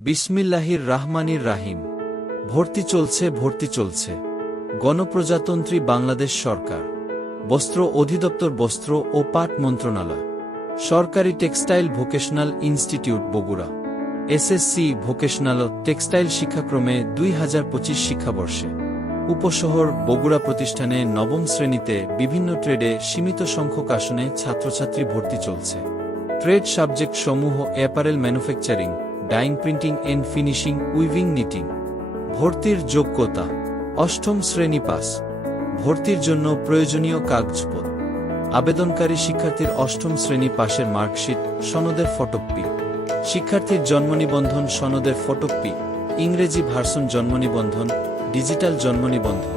বিসমিল্লাহির রাহমানির রাহিম। ভর্তি চলছে। গণপ্রজাতন্ত্রী বাংলাদেশ সরকার, বস্ত্র অধিদপ্তর, বস্ত্র ও পাট মন্ত্রণালয়, সরকারি textile vocational institute Bogura, SSC vocational textile শিক্ষাক্রমে 2025 শিক্ষাবর্ষে উপশহর বগুড়া প্রতিষ্ঠানে নবম শ্রেণীতে বিভিন্ন ট্রেডে সীমিত সংখ্যক আসনে ছাত্রছাত্রী ভর্তি চলছে। ট্রেড সাবজেক্ট সমূহ apparel manufacturing, dyeing, printing and finishing, weaving, knitting. ভর্তির যোগ্যতা: অষ্টম শ্রেণী পাস। ভর্তির জন্য প্রয়োজনীয় কাগজপত্র: আবেদনকারী শিক্ষার্থীর অষ্টম শ্রেণী পাশের মার্কশিট, সনদের ফটোকপি, শিক্ষার্থীর জন্মনিবন্ধন সনদের ফটোকপি, ইংরেজি ভার্সন জন্মনিবন্ধন, ডিজিটাল জন্মনিবন্ধন,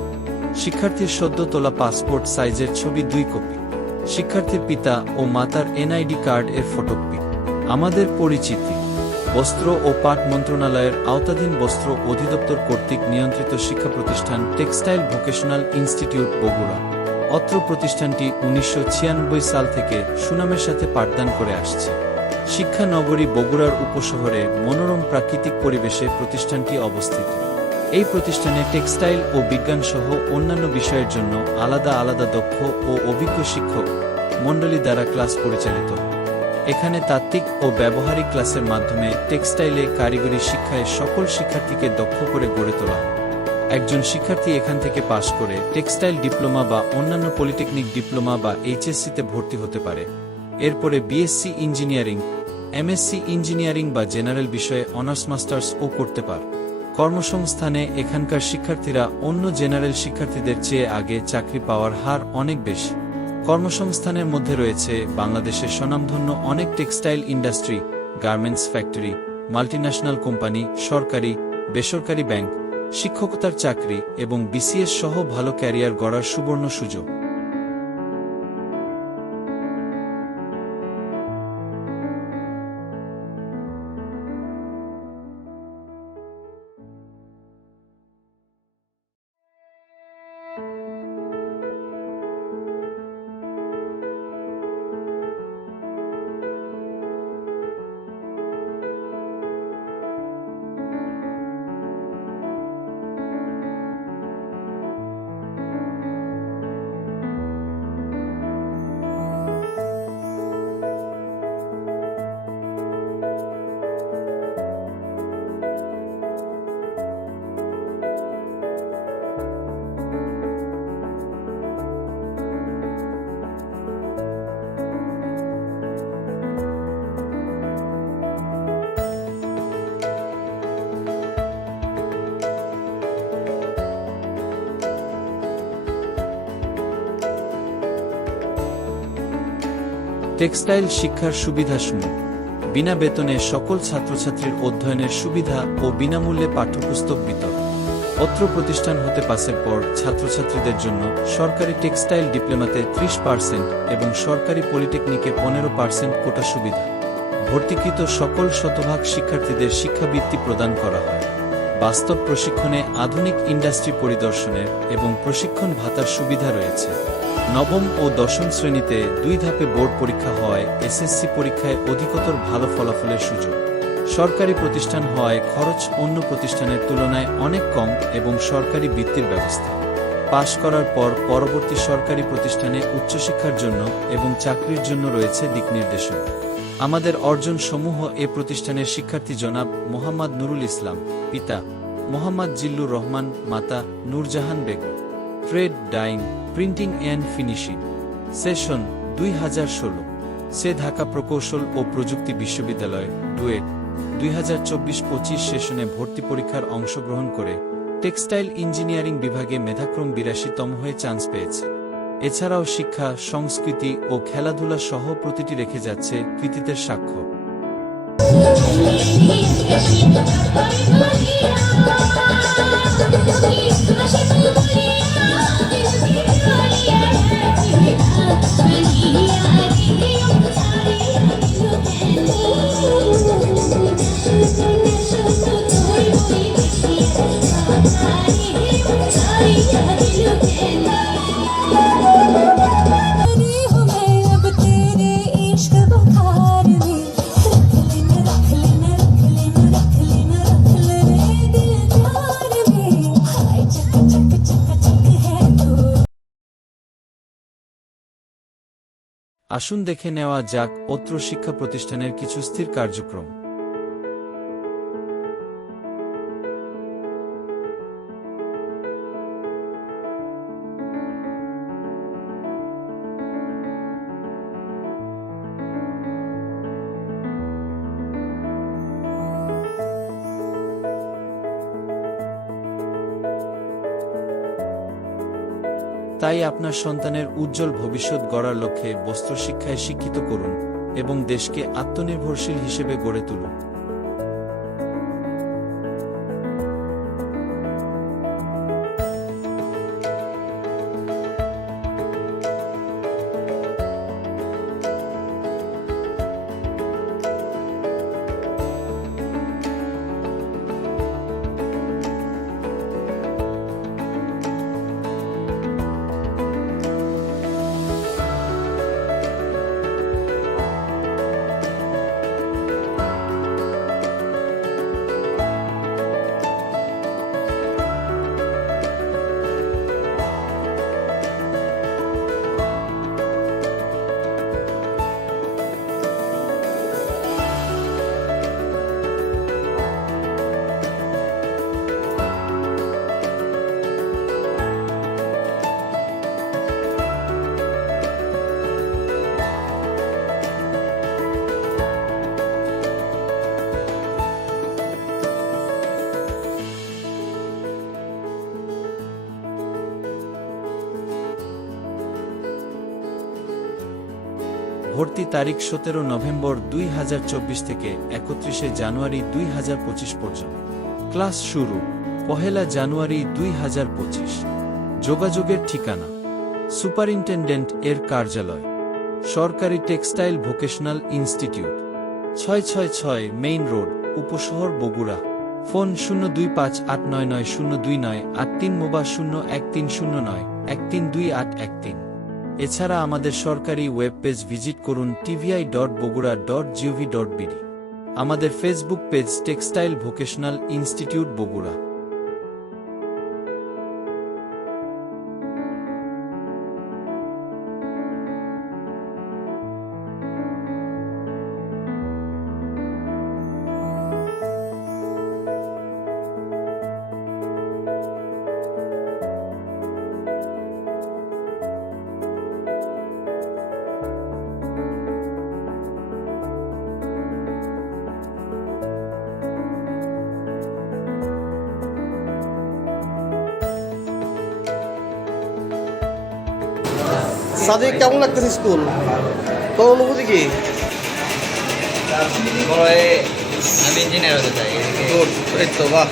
শিক্ষার্থীর সদ্য তোলা পাসপোর্ট সাইজের ছবি 2 কপি, শিক্ষার্থীর পিতা ও মাতার এনআইডি কার্ড এর ফটোকপি। আমাদের পরিচিতি: বস্ত্র ও পাট মন্ত্রণালয়ের আওতাধীন বস্ত্র অধিদপ্তর কর্তৃক নিয়ন্ত্রিত শিক্ষা প্রতিষ্ঠান টেক্সটাইল ভোকেশনাল ইনস্টিটিউট বগুড়া। অত্র প্রতিষ্ঠানটি 1996 সাল থেকে সুনামের সাথে পাঠদান করে আসছে। শিক্ষা নগরী বগুড়ার উপশহরে মনোরম প্রাকৃতিক পরিবেশে প্রতিষ্ঠানটি অবস্থিত। এই প্রতিষ্ঠানে টেক্সটাইল ও বিজ্ঞান সহ অন্যান্য বিষয়ের জন্য আলাদা দক্ষ ও অভিজ্ঞ শিক্ষক মণ্ডলী দ্বারা ক্লাস পরিচালিত হয়। এখানে তাত্ত্বিক ও ব্যবহারিক ক্লাসের মাধ্যমে টেক্সটাইলে কারিগরি শিক্ষায় সকল শিক্ষার্থীকে দক্ষ করে গড়ে তোলা হয়। একজন শিক্ষার্থী এখান থেকে পাশ করে টেক্সটাইল ডিপ্লোমা বা অন্যান্য পলিটেকনিক ডিপ্লোমা বা এইচএসসিতে ভর্তি হতে পারে। এরপরে বিএসসি ইঞ্জিনিয়ারিং, এমএসসি ইঞ্জিনিয়ারিং বা জেনারেল বিষয়ে অনার্স মাস্টার্স ও করতে পারে। কর্মসংস্থানে এখানকার শিক্ষার্থীরা অন্য জেনারেল শিক্ষার্থীদের চেয়ে আগে চাকরি পাওয়ার হার অনেক বেশি। কর্মসংস্থানের মধ্যে রয়েছে বাংলাদেশের স্বনামধন্য অনেক textile industry, garments factory, multinational company, সরকারি বেসরকারি ব্যাংক, শিক্ষকতার চাকরি এবং বিসিএস সহ ভালো ক্যারিয়ার গড়ার সুবর্ণ সুযোগ। টেক্সটাইল শিক্ষার সুবিধাসমূহ: বিনা বেতনে সকল ছাত্রছাত্রীর অধ্যয়নের সুবিধা ও বিনামূল্যে পাঠ্যপুস্তক বিতরণ। অত্র প্রতিষ্ঠান হতে পাসের পর ছাত্রছাত্রীদের জন্য সরকারি টেক্সটাইল ডিপ্লোমাতে 30% এবং সরকারি পলিটেকনিকে 15% কোটা সুবিধা। ভর্তিকৃত সকল শতভাগ শিক্ষার্থীদের শিক্ষাবৃত্তি প্রদান করা হয়। বাস্তব প্রশিক্ষণে আধুনিক ইন্ডাস্ট্রি পরিদর্শনের এবং প্রশিক্ষণ ভাতার সুবিধা রয়েছে। নবম ও দশম শ্রেণীতে 2 ধাপে বোর্ড পরীক্ষা হওয়ায় এসএসসি পরীক্ষায় অধিকতর ভালো ফলাফলের সুযোগ। সরকারি প্রতিষ্ঠান হওয়ায় খরচ অন্য প্রতিষ্ঠানের তুলনায় অনেক কম এবং সরকারি বৃত্তির ব্যবস্থা। পাশ করার পর পরবর্তী সরকারি প্রতিষ্ঠানে উচ্চশিক্ষার জন্য এবং চাকরির জন্য রয়েছে দিকনির্দেশনা। আমাদের অর্জন সমূহ এ প্রতিষ্ঠানের শিক্ষার্থী জনাব মোহাম্মদ নুরুল ইসলাম, পিতা মোহাম্মদ জিল্লুর রহমান, মাতা Nurjahan Begum. Trade, dyeing, printing and finishing. Session 2016 সে ঢাকা প্রকৌশল ও প্রযুক্তি বিশ্ববিদ্যালয় ডুয়েট 2024-25 সেশনে ভর্তি পরীক্ষার অংশগ্রহণ করে টেক্সটাইল ইঞ্জিনিয়ারিং বিভাগে মেধাক্রম 82তম হয়ে চান্স পেয়েছে। এছাড়াও শিক্ষা, সংস্কৃতি ও খেলাধুলা সহ প্রতিটি রেখে যাচ্ছে কৃতিত্বের সাক্ষ্য। আসুন দেখে নেওয়া যাক অত্র শিক্ষা প্রতিষ্ঠানের কিছু স্থির কার্যক্রম। তাই আপনার সন্তানের উজ্জ্বল ভবিষ্যৎ গড়ার লক্ষ্যে বস্ত্রশিক্ষায় শিক্ষিত করুন এবং দেশকে আত্মনির্ভরশীল হিসেবে গড়ে তুলুন। ভর্তি তারিখ 17 নভেম্বর 2024 থেকে 31 জানুয়ারি 2025 পর্যন্ত। ক্লাস শুরু 1 জানুয়ারি 2025। যোগাযোগের ঠিকানা সুপারিনটেনডেন্ট এর কার্যালয়, সরকারি textile vocational institute, 666 main road, উপশহর, বগুড়া। Phone 02589902983, mobile 01309132813। এছাড়া আমাদের সরকারি ওয়েব পেজ ভিজিট করুন tvi.bogura.gov.bd। আমাদের Facebook page textile vocational institute Bogura. Sadiq, কেমন লাগতেছে স্কুল? তোর অনুভূতি কি? পরে আমি ইঞ্জিনিয়ার হতে চাই। গুড, এই তো বাহ।